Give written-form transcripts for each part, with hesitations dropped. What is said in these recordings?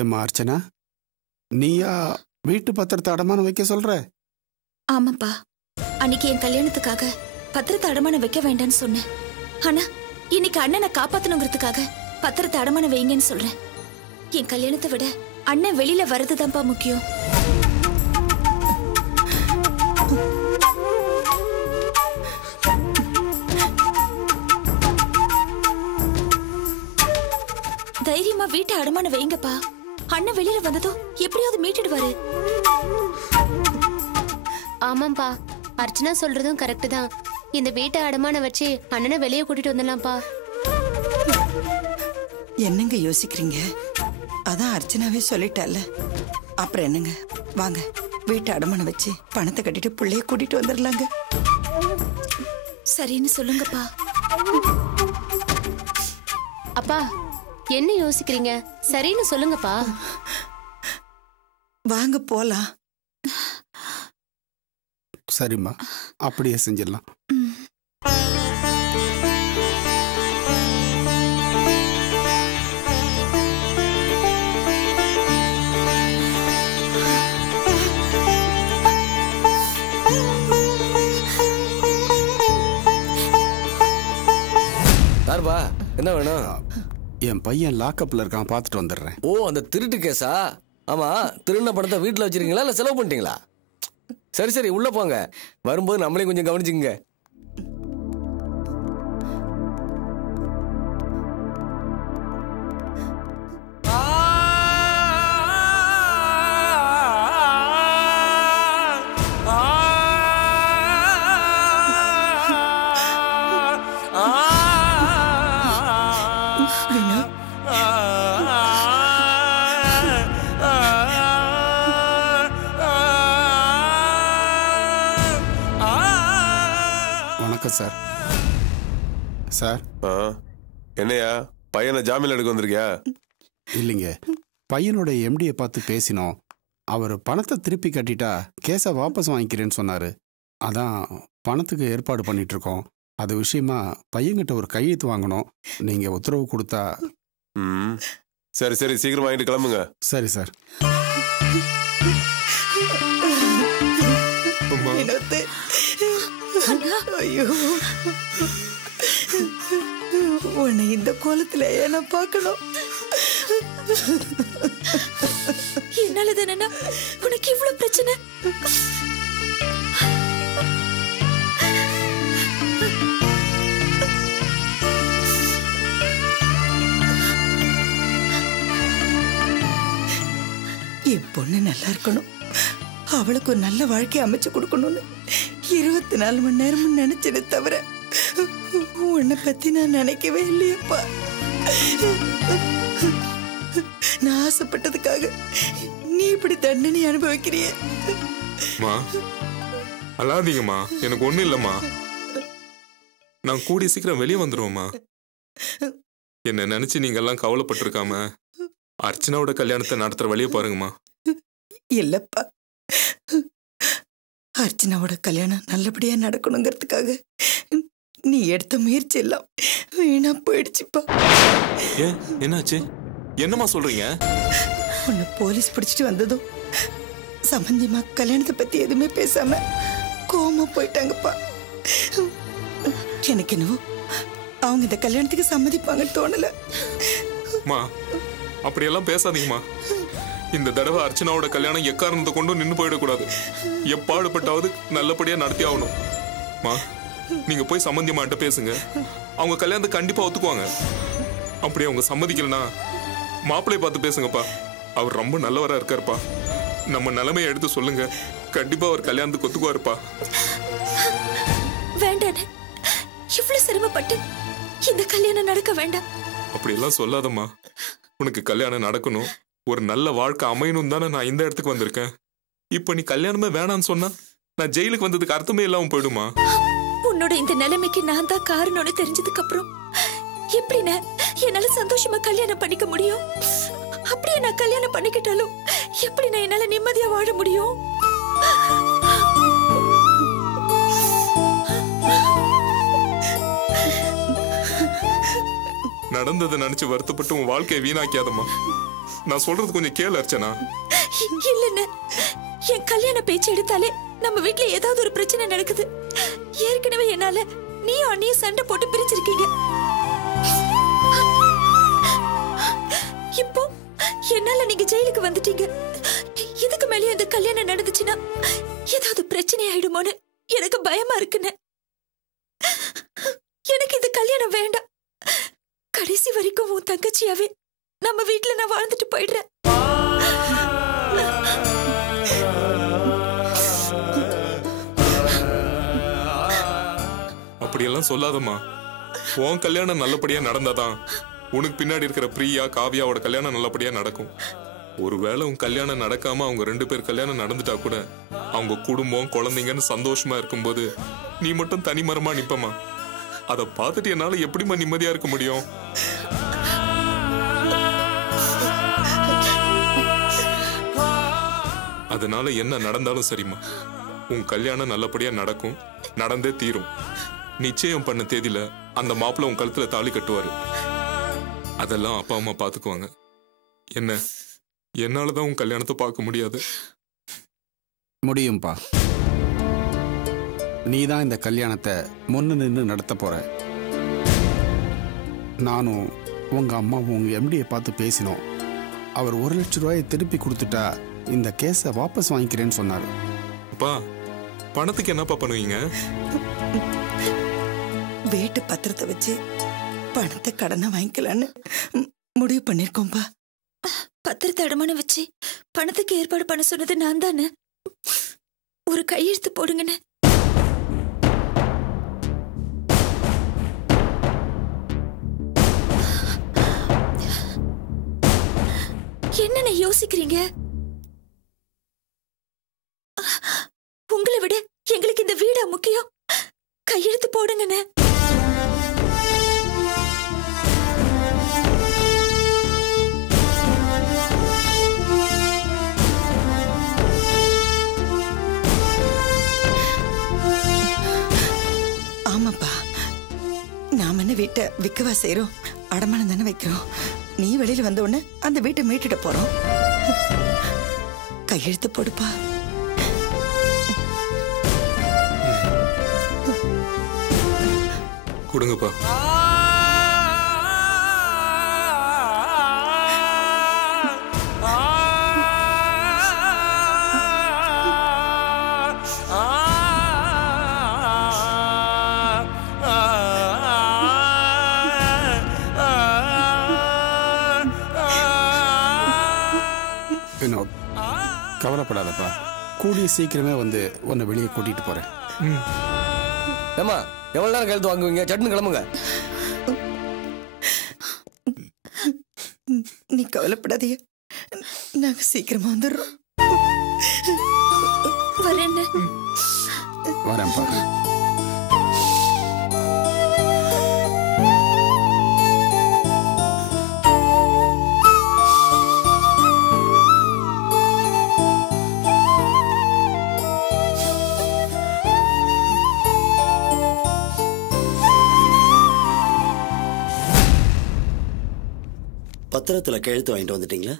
ஏமா அர்ச்சனா, நீயா வீட்டு பத்திரத்தை அடமானம் வைக்க சொல்ற? ஆமாப்பா, அன்னைக்கு என் கல்யாணத்துக்காக பத்திரத்தை அடமானம் வைக்க வேண்டாம்னு சொன்னேன். ஆனா இன்னைக்கு அண்ணனை காப்பாத்தணுங்கிறதுக்காக பத்திரத்தை அடமானம் வைங்கன்னு சொல்றேன். என் கல்யாணத்தை விட அண்ணன் வெளியில வர்றதுதான்ப்பா முக்கியம். தைரியமா வீட்டை அடமானம் வைங்கப்பா. அண்ணன் வெளியில வந்ததும் எப்படியாவது மீட்டுடுவாரு. ஆமாப்பா, அர்ச்சனா சொல்றதும் கரெக்ட் தான். இந்த வீட்டை அடமானம் வச்சு அண்ணனை வெளியே கூட்டிட்டு வந்துடலாம்ப்பா. என்னங்க யோசிக்கிறீங்க? அதான் அர்ச்சனாவே சொல்லிட்டால, அப்புறம் என்னங்க? வாங்க, வீட்டை அடமானம் வச்சு பணத்தை கட்டிட்டு பிள்ளைய கூட்டிட்டு வந்துடலாங்க. சரின்னு சொல்லுங்கப்பா. அப்பா, என்ன யோசிக்கிறீங்க? சரின்னு சொல்லுங்கப்பா. வாங்க போலாம். சரிம்மா, அப்படியே செஞ்சிடலாம். என்ன வேணும்? என் பையன் லாக்அப்ல இருக்கான், பார்த்துட்டு வந்துடுறேன். ஓ, அந்த திருட்டு கேஸா? ஆமா, திருடின பணத்தை வீட்டில் வச்சிருக்கீங்களா இல்லை செலவு பண்ணிட்டீங்களா? சரி சரி, உள்ள போங்க. வரும்போது நம்மளையும் கொஞ்சம் கவனிச்சுங்க. வணக்கம் சார். சார், என்னையா பையனை ஜாமீன் எடுக்க வந்திருக்கியா? இல்லைங்க, பையனோட எம்டியை பார்த்து பேசினோம். அவர் பணத்தை திருப்பி கட்டிட்டா கேஸை வாபஸ் வாங்கிக்கிறேன்னு சொன்னார். அதான் பணத்துக்கு ஏற்பாடு பண்ணிட்டு இருக்கோம். அது விஷயமா பையன்கிட்ட ஒரு கையெழுத்து வாங்கணும். நீங்கள் உத்தரவு கொடுத்தா. சரி சரி, சீக்கிரம் வாங்கிட்டு கிளம்புங்க. சரி சார். ஐயோ, உன்னை இந்த கோலத்துல என்ன பார்க்கணும்? என்னால தானே உனக்கு இவ்வளவு பிரச்சனை? என் பொண்ணு நல்லா இருக்கணும், அவளுக்கு ஒரு நல்ல வாழ்க்கை அமைச்சு கொடுக்கணும்னு 24 மணி நேரமும் நினைச்சது தவிர உன்னை பத்தி நான் நினைக்கவே இல்லையப்பா. நான் ஆசைப்பட்டதுக்காக நீ இப்படி தண்டனை அனுபவிக்கிறிய. அழாதீங்கம்மா, எனக்கு ஒண்ணும் இல்லம்மா. நான் கூடிய சீக்கிரம் வெளியே வந்துருவோம்மா. என்ன நினைச்சு நீங்க எல்லாம் கவலைப்பட்டிருக்காம அர்ச்சனாவோட கல்யாணத்தை நடத்துற வழியை பாருங்கம்மா. இல்லப்பா, அர்ச்சனாவோட கல்யாணம் நல்லபடியா நடக்கணுங்கிறதுக்காக நீ எடுத்த முயற்சி எல்லாம் வீணா போயிடுச்சுப்பா. ஏன், என்னாச்சு? என்னம்மா சொல்றீங்க? உன்னை போலீஸ் பிடிச்சிட்டு வந்ததும் சம்பந்தியமா கல்யாணத்தை பத்தி எதுவுமே பேசாம கோவமா போயிட்டாங்கப்பா. எனக்கு என்னவோ அவங்க இந்த கல்யாணத்துக்கு சம்மதிப்பாங்கன்னு தோணல. அப்படியெல்லாம் பேசாதீங்கம்மா. இந்த தடவை அர்ச்சனாவோட கல்யாணம் எக்காரணத்தை கொண்டும் நின்று போயிடக்கூடாது. எப்பாடுபட்டாவது நல்லபடியா நடத்தி ஆகணும். மா, நீங்க போய் சம்பந்தியமாட்ட பேசுங்க. அவங்க கல்யாணத்தை கண்டிப்பா ஒத்துக்குவாங்க. அப்படியே அவங்க சம்மதிக்கலனா மாப்பிள்ளைய பார்த்து பேசுங்கப்பா. அவர் ரொம்ப நல்லவரா இருக்காருப்பா. நம்ம நிலைமையை எடுத்து சொல்லுங்க, கண்டிப்பா அவர் கல்யாணத்துக்கு ஒத்துக்குவாருப்பா. வேண்டாம், இவ்வளவு சிரமப்பட்டு இந்த கல்யாணம் நடக்க வேண்டாம். அப்படியெல்லாம் சொல்லாதம்மா. உனக்கு கல்யாணம் நடக்கணும், ஒரு நல்ல வாழ்க்கை அமையணும் தானே நான் இந்த இடத்துக்கு வந்திருக்கேன். இப்ப நீ கல்யாணமே வேணான்னு சொன்னா நான் ஜெயிலுக்கு வந்ததுக்கு அர்த்தமே இல்லாம போயிடுமா? உன்னோட இந்த நிலைமைக்கு நான் தான் காரணம்னு தெரிஞ்சதுக்கு அப்புறம் எப்படி என்னால சந்தோஷமா கல்யாணம் பண்ணிக்க முடியும்? அப்படியே நான் கல்யாணம் பண்ணிக்கிட்டாலும் எப்படி நான் என்னால நிம்மதியா வாழ முடியும்? நடந்ததை நினைச்சு வருத்தப்பட்டு உன் வாழ்க்கையை வீணாக்கியாதம்மா. நான் சொல்றது கொஞ்சம் கேளு அர்ச்சனா. இல்லன்னு என் கல்யாண பேச்சு எடுத்தாலே நம்ம வீட்ல ஏதாவது ஒரு பிரச்சனை நடக்குது. ஏற்கனவே என்னால நீயும் அண்ணியும் சண்டை போட்டு பிரிச்சிருக்கீங்க. இப்போ என்னால நீங்க ஜெயிலுக்கு வந்துட்டீங்க. இதுக்கு மேலே இந்த கல்யாணம் நடந்துச்சுன்னா ஏதாவது பிரச்சனை ஆயிடுமோன்னு எனக்கு பயமா இருக்குன்னு. எனக்கு இந்த கல்யாணம் வேண்டாம். கடைசி வரைக்கும் உன் தங்கச்சியாவே நம்ம வீட்டுல நான் வாழ்ந்துட்டு போயிடுறேன். அப்படியெல்லாம் சொல்லாதம்மா. உன் கல்யாணம் நல்லபடியா நடந்தாதான் உனக்கு பின்னாடி இருக்கிற பிரியா காவியாவோட கல்யாணம் நல்லபடியா நடக்கும். ஒருவேளை உன் கல்யாணம் நடக்காம அவங்க 2 பேர் கல்யாணம் நடந்துட்டா கூட அவங்க குடும்பம் குழந்தைங்கன்னு சந்தோஷமா இருக்கும்போது நீ மட்டும் தனிமரமா நிப்பமா. அதை பார்த்துட்டு என்னால எப்படிமா நிம்மதியா இருக்க முடியும்? அதனால என்ன நடந்தாலும் சரிம்மா, உன் கல்யாணம் நல்லபடியா நடக்கும், நடந்தே தீரும். நிச்சயம் பண்ண தேதியில அந்த மாப்பிள்ள உன் கழுத்துல தாலி கட்டுவாரு. அதெல்லாம் அப்பா அம்மா பாத்துக்குவாங்க. என்ன என்னாலதான் உன் கல்யாணத்தை பார்க்க முடியாது. முடியும்பா. நீதான் இந்த கல்யாணத்தை முன்னு நின்று நடத்த போற. நானும் உங்க அம்மாவும் உங்க எம்டியை பார்த்து பேசினோம். அவர் 1 லட்சம் ரூபாயை திருப்பி கொடுத்துட்டா இந்த கேஸை வாபஸ் வாங்கிக்கிறேன்னு சொன்னாரு. அப்பா, பணத்துக்கு என்னப்பா பண்ணுவீங்க? வீட்டு பத்திரத்தை வச்சு பணத்தை கடனை வாங்கிக்கலான்னு முடிவு பண்ணிருக்கோம்பா. பத்திரத்தை அடமானம் வச்சு பணத்துக்கு ஏற்பாடு பண்ண சொன்னது நான் தானே. ஒரு கையெழுத்து போடுங்கன்னு. என்னென்ன யோசிக்கிறீங்க? உங்களை விட எங்களுக்கு இந்த வீடா முக்கியம்? கையெழுத்து போடுங்கன்னு. ஆமாப்பா, நாம என்ன வீட்டை விற்கவா செய்யறோம்? அடமானம் தானே வைக்கிறோம். நீ வெளியில வந்த உடனே அந்த வீட்டை மீட்டுட்டு போறோம். கையெழுத்து போடுப்பா. கொடுங்கப்பா. வினோத், கவலைப்படாதப்பா. கூடிய சீக்கிரமே வந்து உன்னை வெளியே கூட்டிட்டு போறேன். ஏமா, எவ்வளவு நேரம் கழுத்து வாங்குவீங்க? சட்னு கிளம்புங்க. நீ கவலைப்படாதீங்க, நாங்க சீக்கிரமா வந்துடுறோம். வரேன்ப்பா. பத்திரத்துல கையெழுத்து வாங்கிட்டு வந்துட்டீங்களா?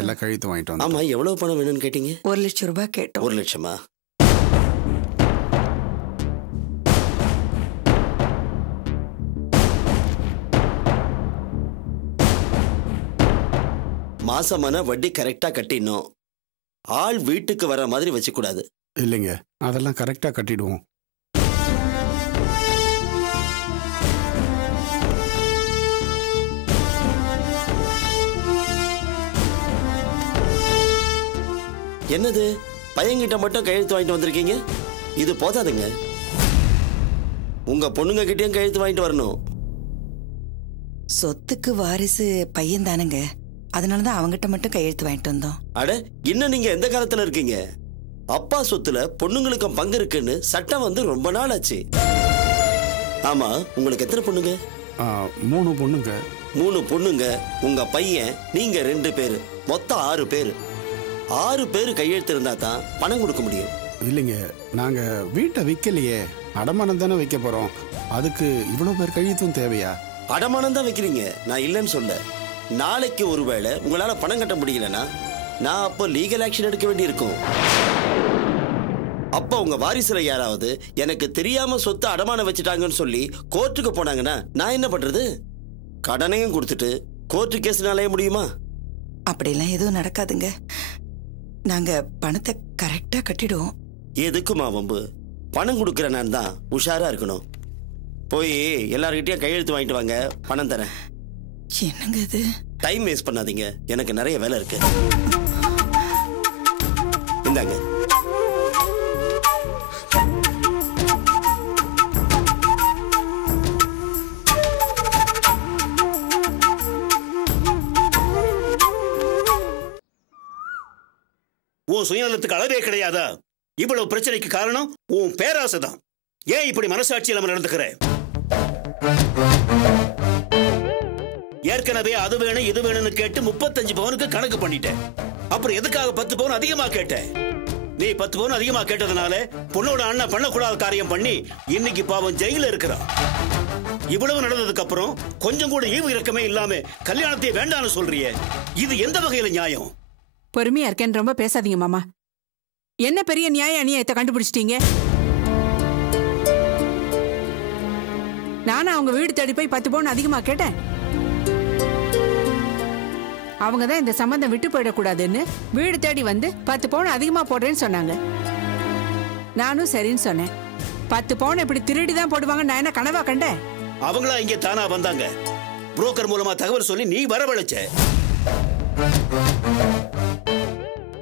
எல்லா கையெழுத்து வாங்கிட்டு வந்து. ஆமா, எவ்வளவு பணம் வேணும்னு கேட்டீங்க? 1 லட்சம் ரூபாய் கேட்டோம். 1 லட்சமா? மாசமான வட்டி கரெக்டா கட்டிடணும். ஆள் வீட்டுக்கு வர மாதிரி வச்சு கூடாது. இல்லைங்க, அதெல்லாம் கரெக்டா கட்டிடுவோம். என்னது, பையன்கிட்ட மட்டும் கையெழுத்து வாங்கிட்டு வந்திருக்கீங்க? இது போதாதுங்க, உங்க பொண்ணுங்க கிட்டயும் கையெழுத்து வாங்கிட்டு வரணும். சொத்துக்கு வாரிசு பையன் தானுங்க, அதனாலதான் அவங்கிட்ட மட்டும் கையெழுத்து வாங்கிட்டு வந்தோம். அட, இன்னும் நீங்க எந்த காலத்துல இருக்கீங்க? அப்பா சொத்துல பொண்ணுங்களுக்கும் பங்கு இருக்குன்னு சட்டம் வந்து ரொம்ப நாள் ஆச்சு. ஆமா, உங்களுக்கு எத்தனை பொண்ணுங்க? 3 பொண்ணுங்க. 3 பொண்ணுங்க, உங்க பையன், நீங்க 2 பேரு, மொத்தம் 6 பேரு. 6 பேரு கையெழுத்து இருந்தா தான் பணம் கொடுக்க முடியும். இல்லைங்க, நாங்க வீட்டை விற்கலையே, அடமானம் தானே வைக்க போறோம். அதுக்கு இவ்வளவு பேர் கையெழுத்தும் தேவையா? அடமானம் தான் வைக்கிறீங்க, நான் இல்லைன்னு சொல்ல. நாளைக்கு ஒருவேளை உங்களால பணம் கட்ட முடியலன்னா நான் அப்போ லீகல் ஆக்ஷன் எடுக்க வேண்டியிருக்கும். அப்ப உங்க வாரிசுல யாராவது எனக்கு தெரியாம சொத்து அடமானம் வச்சுட்டாங்கன்னு சொல்லி கோர்ட்டுக்கு போனாங்கன்னா நான் என்ன பண்றது? கடனையும் கொடுத்துட்டு கோர்ட்டு கேஸ்னாலே முடியுமா? அப்படிலாம் எதுவும் நடக்காதுங்க. நாங்க பணத்தை கரெக்டா கட்டிடுவோம். எதுக்குமா வம்பு? பணம் கொடுக்குற நான் தான் உஷாரா இருக்கணும். போய் எல்லார்கிட்டயும் கையெழுத்து வாங்கிட்டு வாங்க, பணம் தரேன். என்னங்க இது? டைம் வேஸ்ட் பண்ணாதீங்க, எனக்கு நிறைய வேலை இருக்கு. இந்தாங்க. உன் சுயநலத்துக்கு அளவே கிடையாதா? இவ்வளவு பிரச்சனைக்கு காரணம் உன் பேராசை தான். ஏன் இப்படி மனசாட்சி இல்லாம நடந்துக்கிற? ஏற்கனவே அது வேணும் இது வேணும்னு கேட்டு 35 பவுனுக்கு கணக்கு பண்ணிட்டேன். அப்புறம் எதுக்காக 10 பவுன் அதிகமா கேட்டேன்? நீ 10 பவுன் அதிகமா கேட்டதுனால பொண்ணோட அண்ணன் பண்ணக்கூடாத காரியம் பண்ணி இன்னைக்கு பாவம் ஜெயில இருக்கிறான். இவ்வளவு நடந்ததுக்கு அப்புறம் கொஞ்சம் கூட ஈவு இறக்கமே இல்லாம கல்யாணத்தை வேண்டாம்னு சொல்றியே, இது எந்த வகையில நியாயம்? பொறுமையா இருக்கேன்னு ரொம்ப பேசாதீங்க மாமா. என்ன பெரிய நியாய அநியாயத்தை கண்டுபிடிச்சிட்டீங்க? நானும் அவங்க வீடு தேடி போய் 10 பவுன் அதிகமா கேட்டேன். அவங்க தான் இந்த சம்பந்தம் விட்டு போயிடக்கூடாதுன்னு வீடு தேடி வந்து 10 பவுன் அதிகமா போடுறேன்னு சொன்னாங்க. நானும் சரின்னு சொன்னேன். 10 பவுன் இப்படி திருடி தான் போடுவாங்க நான் என்ன கனவா கண்டேன்? அவங்களா இங்கே தானா வந்தாங்க. புரோக்கர் மூலமா தகவல் சொல்லி நீ வரவழைச்ச.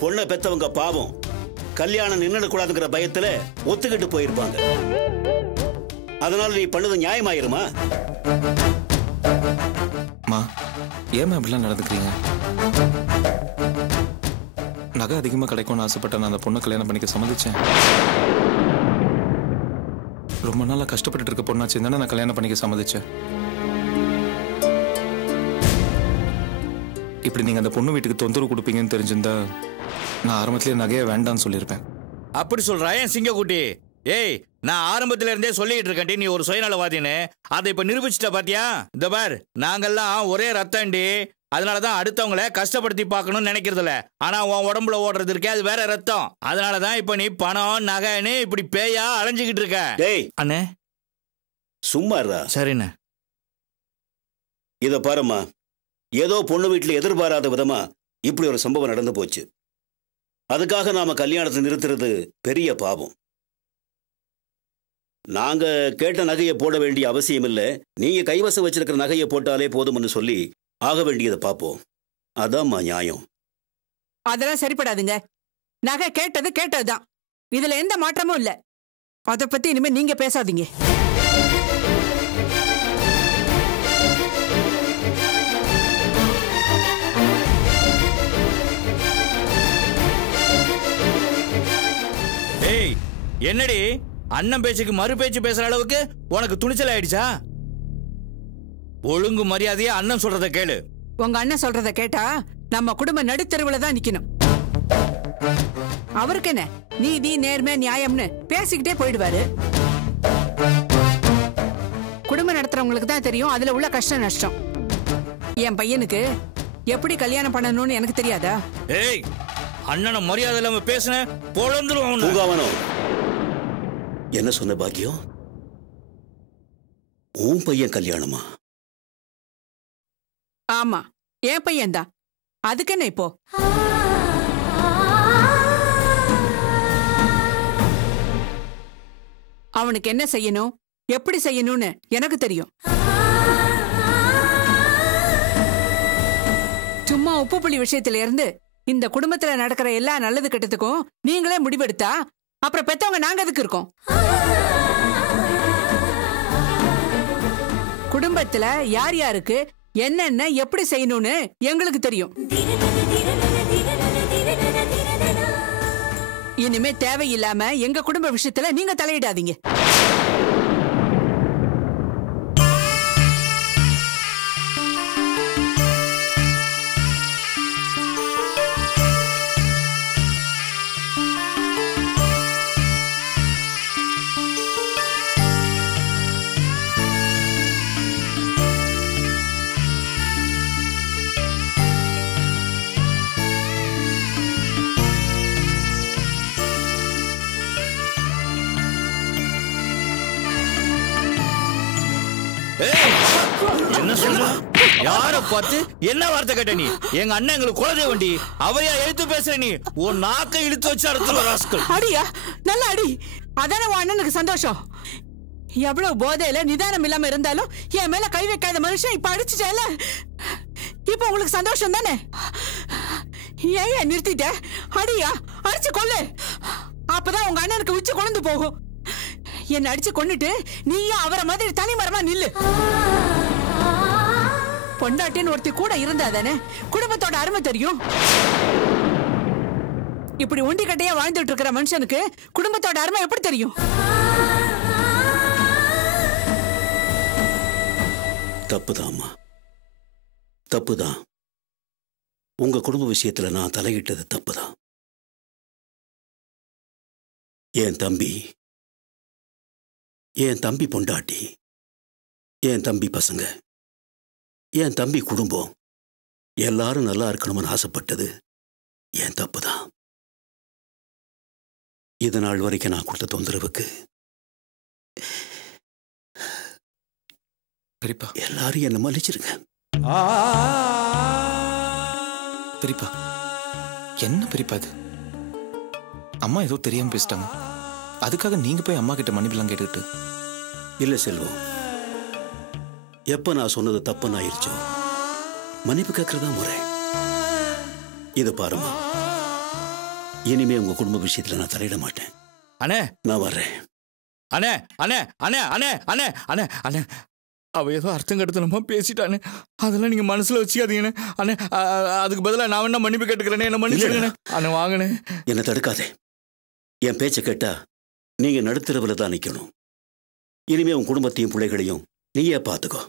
பொண்ணை பெத்தவங்க பாவம் கல்யாணம் நின்னுடக்கூடாதுங்கிற பயத்துல ஒத்துக்கிட்டு போயிருப்பாங்க. அதனால நீ பண்ணது நியாயமாயிருமா? ஏமா இப்படிலாம் நடந்துக்கிறீங்க? நகை அதிகமா கிடைக்கும்னு ஆசைப்பட்ட நான் அந்த பொண்ணை கல்யாணம் பண்ணிக்க சம்மதிச்சேன். ரொம்ப நாளா கஷ்டப்பட்டு இருக்க பொண்ணாச்சு தானே நான் கல்யாணம் பண்ணிக்க சம்மதிச்சேன். இப்படி நீங்க அந்த பொண்ணு வீட்டுக்கு தொந்தரவு கொடுப்பீங்கன்னு தெரிஞ்சிருந்தா நான் ஆரம்பத்திலே நகையை வேண்டான்னு சொல்லியிருப்பேன். அப்படி சொல்றா என் சிங்கக்குட்டி? ஏய், நான் ஆரம்பத்துல இருந்தே சொல்லிட்டு இருக்கேன் நீ ஒரு சுயநலவாதின்னு. அதை இப்ப நிரூபிச்சுட்ட பாத்தியா? இந்த பார், நாங்கெல்லாம் ஒரே ரத்தம்டி. அதனாலதான் அடுத்தவங்களை கஷ்டப்படுத்தி பார்க்கணும்னு நினைக்கிறது இல்ல. ஆனா உன் உடம்புல ஓடுறது இருக்கே அது வேற ரத்தம். அதனாலதான் இப்ப நீ பணம் நகைன்னு இப்படி பேயா அலைஞ்சுக்கிட்டு இருக்க. டேய் அண்ணே சும்மா இருடா. சரிண்ணே. இத பாருமா, ஏதோ பொண்ணு வீட்டுல எதிர்பாராத விதமா இப்படி ஒரு சம்பவம் நடந்து போச்சு. அதுக்காக நாம கல்யாணத்தை நிறுத்துறது பெரிய பாவம். நாங்க கேட்ட நகையை போட வேண்டிய அவசியம் இல்லை, நீங்க கைவசம் வச்சிருக்கிற நகையை போட்டாலே போதும்னு சொல்லி ஆக வேண்டியதை பார்ப்போம். அதாம்மா நியாயம். அதெல்லாம் சரிப்படாதுங்க. நகை கேட்டது கேட்டதுதான். இதுல எந்த மாற்றமும் இல்ல. அதை பத்தி இனிமே நீங்க பேசாதீங்க. ஏய், என்னடி அண்ணன் பேச்சுக்கு மறு பேச்சு பேசுற அளவுக்கு உனக்கு துணிச்சல் ஆயிடுச்சா? ஒழுங்கு மரியாதையா அண்ணன் சொல்றத கேளு. உங்க அண்ணன் சொல்றத கேட்டா நம்ம குடும்ப நடுத்தெருவுல தான் நிக்கணும். அவருக்கு என்ன நீதி நேர்மை நியாயம்னு பேசிக்கிட்டே போயிடுவாரு. குடும்பம் நடத்துறவங்களுக்கு தான் தெரியும் அதுல உள்ள கஷ்டம் நஷ்டம். என் பையனுக்கு எப்படி கல்யாணம் பண்ணணும்னு எனக்கு தெரியாதா? ஏய், அண்ணனை மரியாதை இல்லாம பேசுன பொழந்துரும். என்ன சொன்ன பாக்கியம்? உன் பையன் கல்யாணமா? ஆமா, என் பையன் தான். அதுக்கு என்ன இப்போ? அவனுக்கு என்ன செய்யணும் எப்படி செய்யணும்னு எனக்கு தெரியும். சும்மா உப்பு புளி விஷயத்துல இருந்து இந்த குடும்பத்துல நடக்கிற எல்லா நல்லது கெட்டதுக்கும் நீங்களே முடிவெடுத்தா அப்புறம் பெத்தவங்க நாங்க எதுக்கு இருக்கோம்? குடும்பத்துல யார் யாருக்கு என்னென்ன எப்படி செய்யணும்னு எங்களுக்கு தெரியும். இனிமே தேவையில்லாம எங்க குடும்ப விஷயத்துல நீங்க தலையிடாதீங்க. என்ன சொல்ற? யார பார்த்து என்ன வார்த்தை கேட்ட நீ? எங்க அண்ணன் எங்களுக்கு குலதெய்வண்டி. அவையா எழுத்து பேசுற நீ? உன் நாக்கை இழுத்து வச்சு அறுத்துற ராஸ்கல். அடியா, நல்ல அடி. அதானே உன் அண்ணனுக்கு சந்தோஷம். எவ்வளவு போதையில நிதானம் இல்லாம இருந்தாலும் என் மேல கை வைக்காத மனுஷன் இப்ப அடிச்சுட்டேல. இப்ப உங்களுக்கு சந்தோஷம் தானே? ஏன் நிறுத்திட்ட? அடியா, அடிச்சு கொள்ளு. அப்பதான் உங்க அண்ணனுக்கு உச்சி கொண்டு போகும். என்ன அடிச்சு கொண்டுட்டு நீயும் அவரை மாதிரி தனி மரமா நில்லு. பொண்டாட்டின்னு ஒருத்தி கூட இருந்தாதானே குடும்பத்தோட அருமை தெரியும். இப்படி ஒண்டி கட்டையா வாழ்ந்துட்டு இருக்கிற மனுஷனுக்கு குடும்பத்தோட அருமை எப்படி தெரியும்? தப்புதாம்மா, தப்புதான். உங்க குடும்ப விஷயத்துல நான் தலையிட்டது தப்புதான். என் தம்பி பொண்டாட்டி, என் தம்பி பசங்க, என் தம்பி குடும்பம் எல்லாரும் நல்லா இருக்கணும்னு ஆசைப்பட்டது என் தப்புதான். இது நாள் வரைக்கும் நான் கொடுத்த தொந்தரவுக்கு பெரியப்பா எல்லாரும் என்ன மன்னிச்சிருங்க. பெரியப்பா என்ன பெரியப்பா இது? அம்மா ஏதோ தெரியாம பேசிட்டாங்க, அதுக்காக நீங்க போய் அம்மா கிட்ட மன்னிப்புலாம் கேட்டுக்கிட்டு? இல்ல செல்வம், எப்ப நான் சொன்னது தப்புன்னு ஆயிடுச்சோ மன்னிப்பு கேட்கறதா முறை. இதை பாருமா, இனிமே உங்க குடும்ப விஷயத்துல நான் தலையிட மாட்டேன். அண்ணே நான் வர்றேன். அண்ணே அண்ணே அண்ணே அண்ணே அண்ணே அண்ணே அண்ணே, அவ ஏதோ அர்த்தம் கடுத்தனமா பேசிட்டானே, அதெல்லாம் நீங்க மனசுல வச்சுக்காதீங்கண்ணே. அண்ணே அதுக்கு பதிலாக நான் என்ன மன்னிப்பு கேட்டுக்கிறேனே, என்ன மன்னிச்சுக்கிறேன். அண்ணே வாங்கண்ணே. என்ன தடுக்காதே. என் பேச்சை கேட்டா நீங்க நடுத்தரவுல தான் நிக்கணும். இனிமே உன் குடும்பத்தையும் பிள்ளைகளையும் நீயே பார்த்துக்கோ.